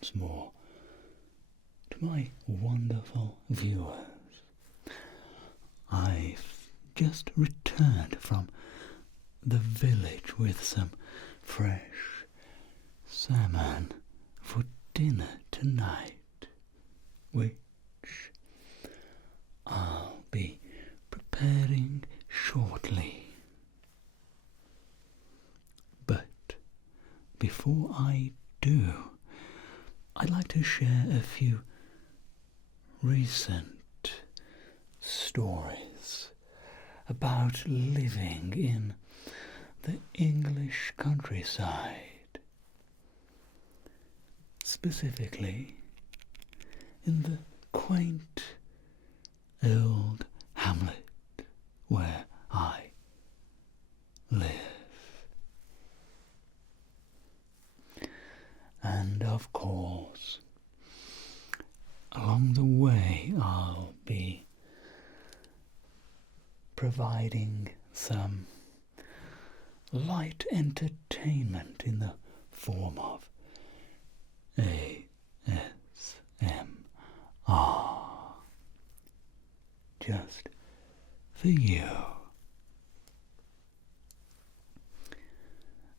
once more to my wonderful viewers. I've just returned from the village with some fresh salmon for dinner tonight, which I'll be preparing shortly. But before I do, I'd like to share a few recent stories about living in the English countryside, specifically in the quaint old hamlet where I live. And of course, along the way I'll be providing some light entertainment in the form of ASMR, just for you.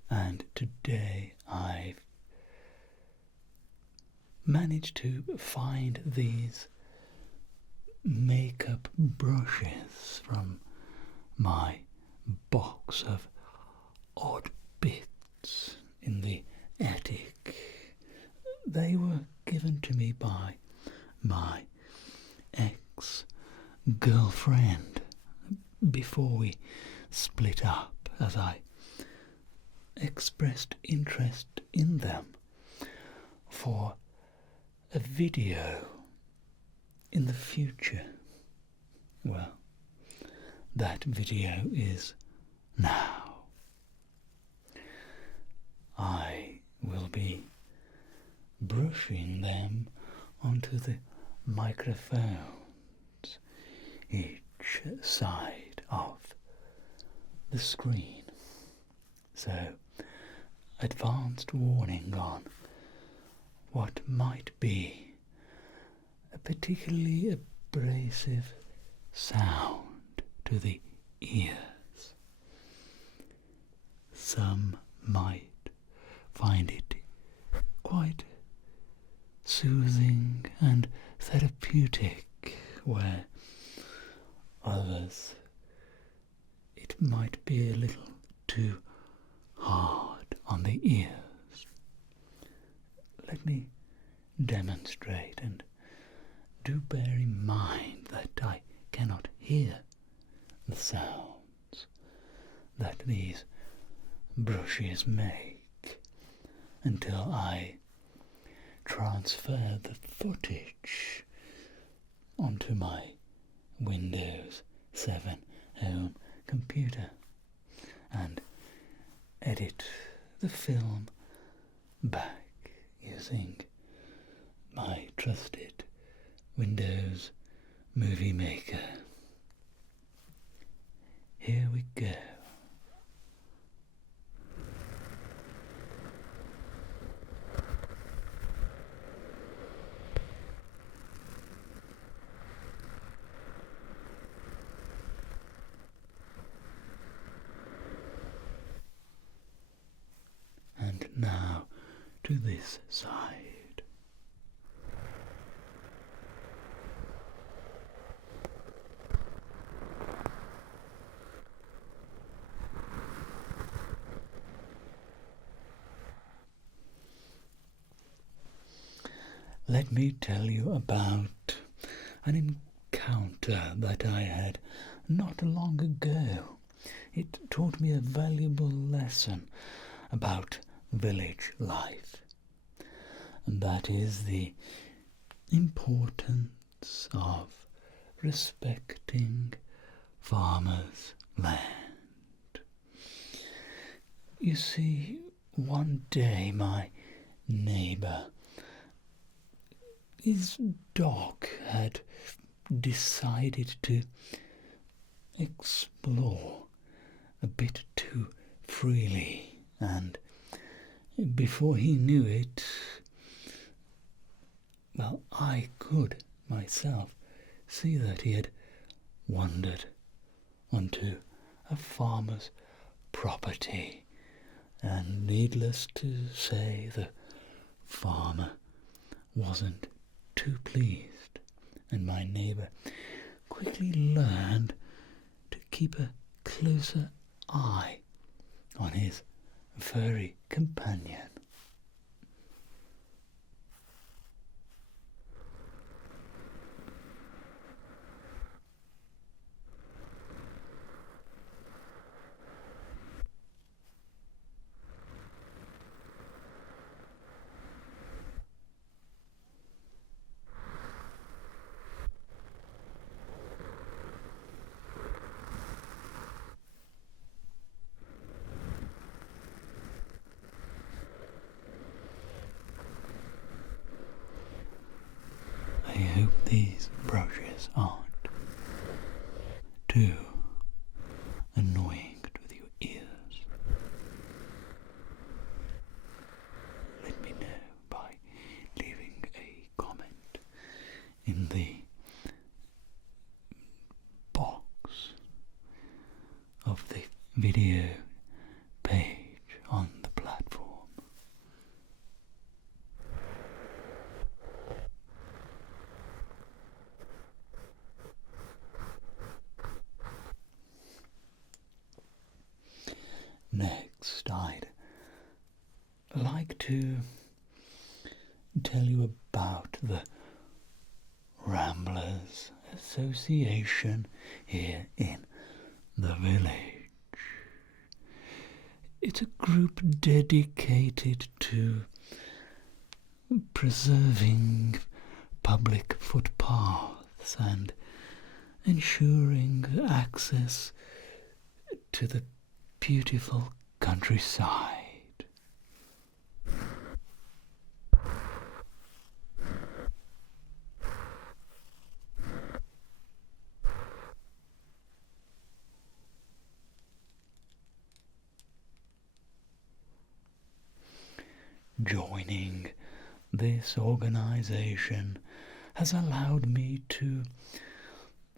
And today I've managed to find these makeup brushes from my box of odd bits in the attic. They were given to me by my ex-girlfriend before we split up, as I expressed interest in them for a video in the future. Well, that video is now. I will be brushing them onto the microphones each side of the screen. So, advanced warning on what might be a particularly abrasive sound to the ears. Some might find it quite soothing and therapeutic, where others it might be a little too hard on the ears. Let me demonstrate, and do bear in mind that I cannot hear the sounds that these brushes make until I transfer the footage onto my Windows 7 home computer and edit the film back using my trusted Windows Movie Maker. Here we go. And now to this side. Let me tell you about an encounter that I had not long ago. It taught me a valuable lesson about village life, and that is the importance of respecting farmers' land. You see, one day my neighbour, his dog had decided to explore a bit too freely, and before he knew it, Well, I could myself see that he had wandered onto a farmer's property, and needless to say, the farmer wasn't too pleased, and my neighbour quickly learned to keep a closer eye on his furry companion. I hope these brushes aren't too annoying to your ears. Let me know by leaving a comment in the box of the video page on the platform. Next, I'd like to tell you about the Ramblers Association here in the village. It's a group dedicated to preserving public footpaths and ensuring access to the beautiful countryside. Joining this organization has allowed me to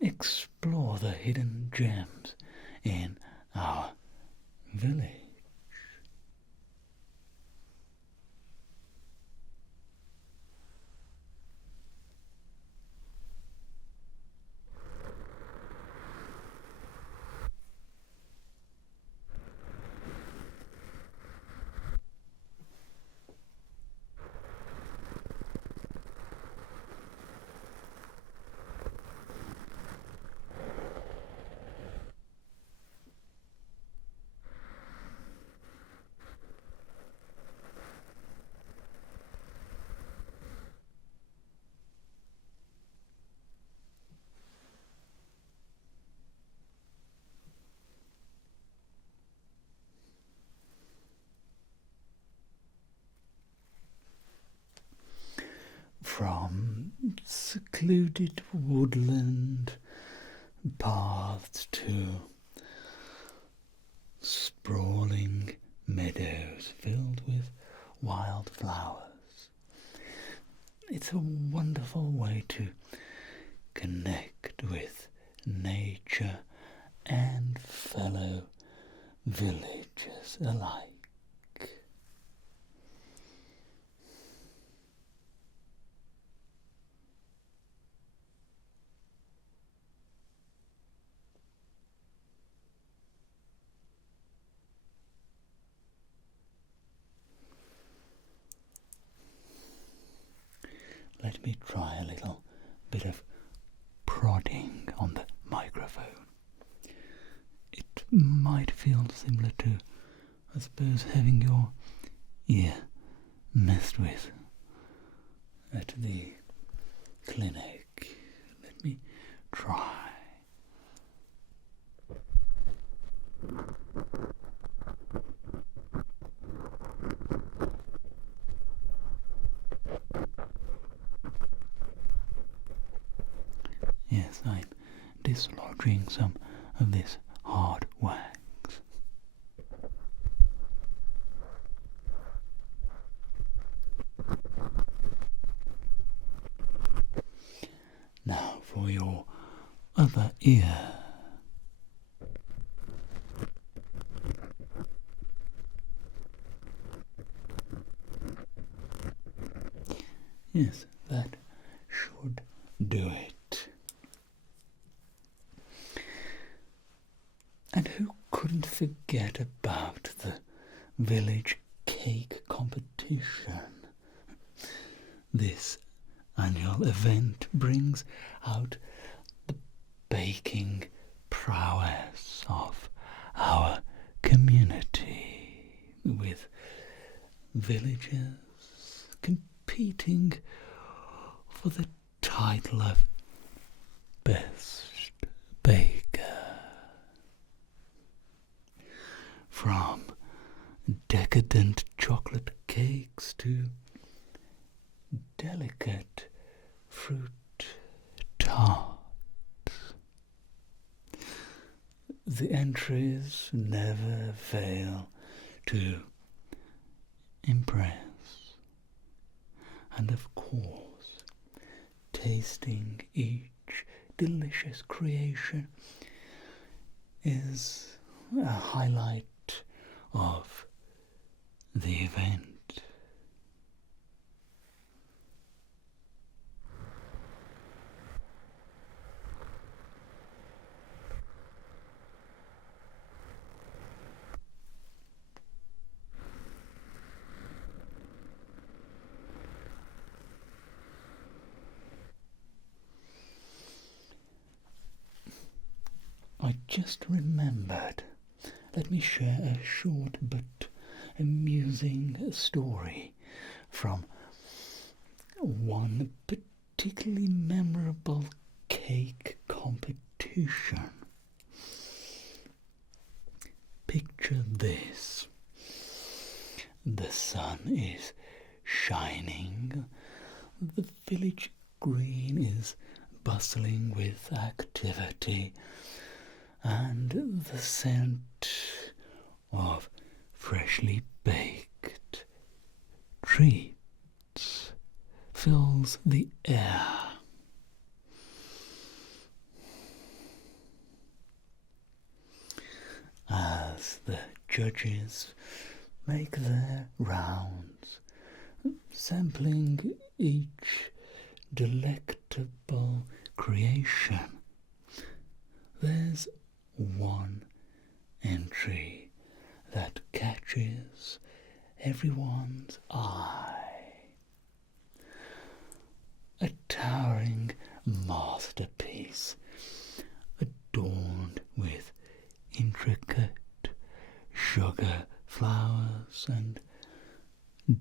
explore the hidden gems in our village. From secluded woodland paths to sprawling meadows filled with wildflowers, it's a wonderful way to connect with nature and fellow villagers alike. Let me try a little bit of prodding on the microphone. It might feel similar to, I suppose, having your ear messed with at the clinic. Let me try. Yes, I'm dislodging some of this hard wax. ear. Yes, that should do it. And who couldn't forget about the village cake competition? This annual event brings out the baking prowess of our community, with villagers competing for the title of Best Baker. From decadent chocolate cakes to delicate fruit tarts, the entries never fail to impress. And of course, tasting each delicious creation is a highlight of the event. I just remembered. Let me share a short but amusing story from one particularly memorable cake competition. Picture this. The sun is shining, the village green is bustling with activity, and the scent of freshly baked treats fills the air. As the judges make their rounds, sampling each delectable creation, there's one entry that catches everyone's eye. A towering masterpiece adorned with intricate sugar flowers and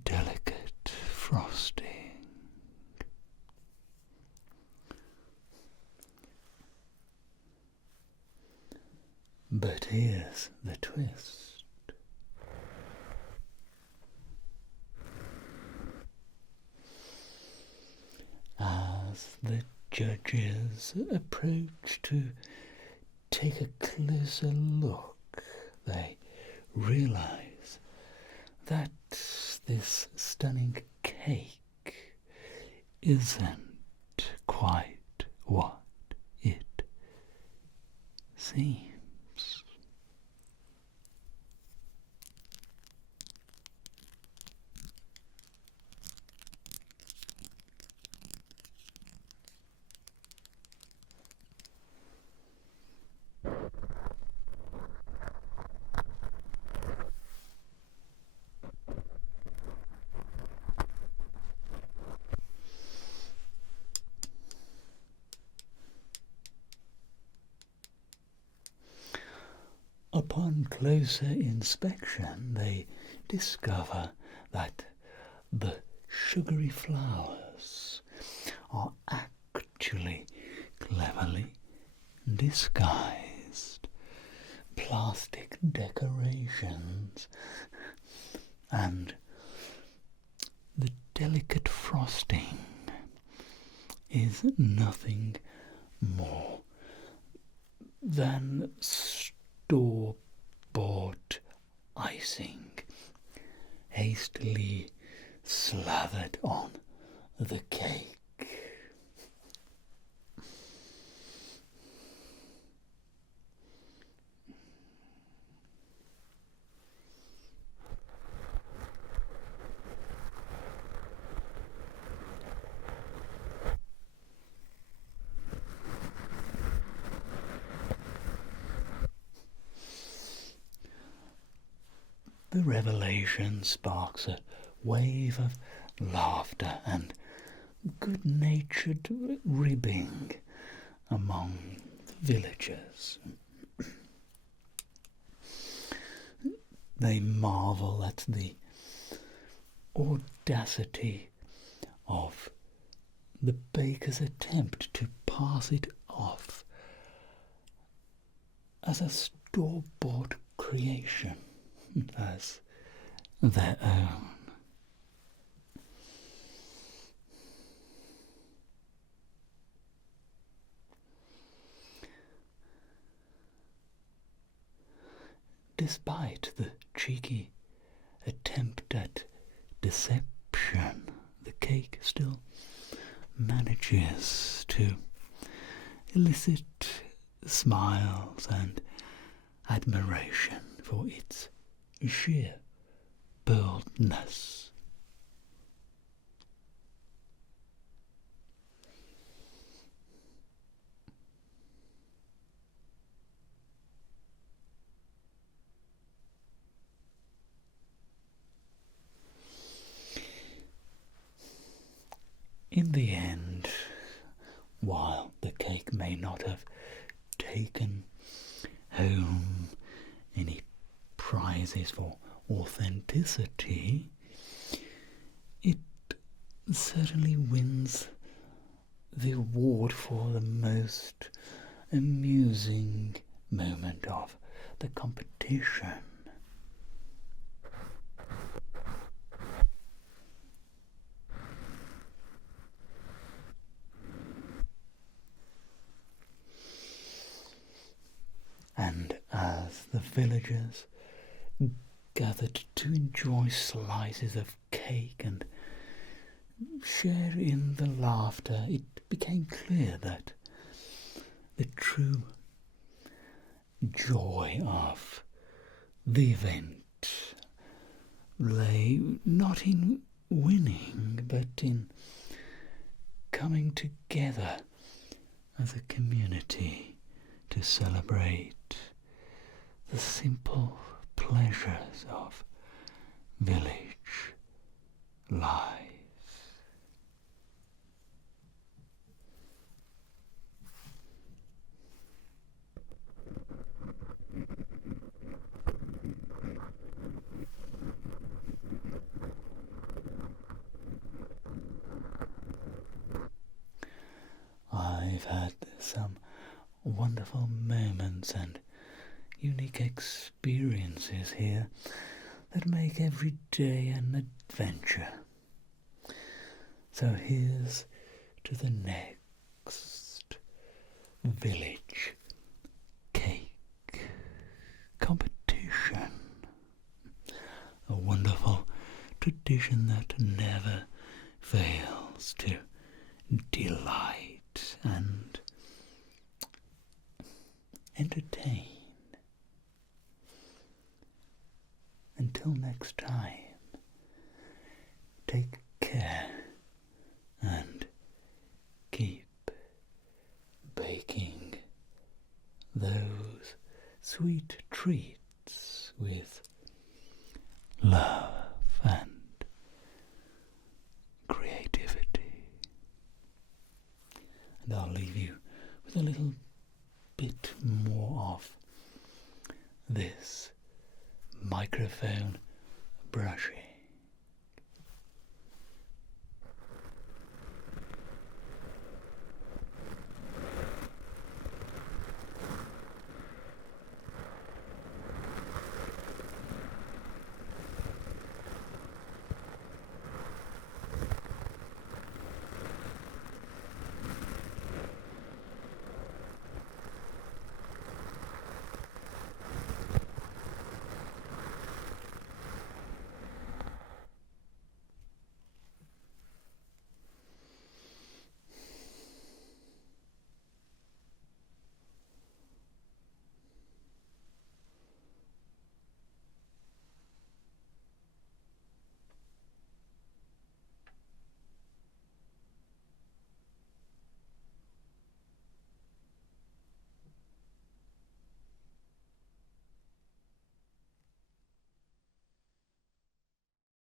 delicate frosting. But here's the twist. As the judges approach to take a closer look, they realize that this stunning cake isn't quite what it seems. Upon closer inspection, they discover that the sugary flowers are actually cleverly disguised plastic decorations, and the delicate frosting is nothing more than store-bought icing hastily slathered on the cake. the revelation sparks a wave of laughter and good-natured ribbing among the villagers. They marvel at the audacity of the baker's attempt to pass it off as a store-bought creation, as their own. Despite the cheeky attempt at deception, the cake still manages to elicit smiles and admiration for its sheer boldness. In the end, while the cake may not have taken home any prizes for authenticity, it certainly wins the award for the most amusing moment of the competition. And as the villagers gathered to enjoy slices of cake and share in the laughter, it became clear that the true joy of the event lay not in winning, but in coming together as a community to celebrate the simple pleasures of village life. I've had some wonderful moments and unique experiences here that make every day an adventure. So here's to the next village cake competition. A wonderful tradition that never fails to delight and entertain. Until next time, take care and keep baking those sweet treats with love and creativity. And I'll leave you with a little bit more of this microphone brushing.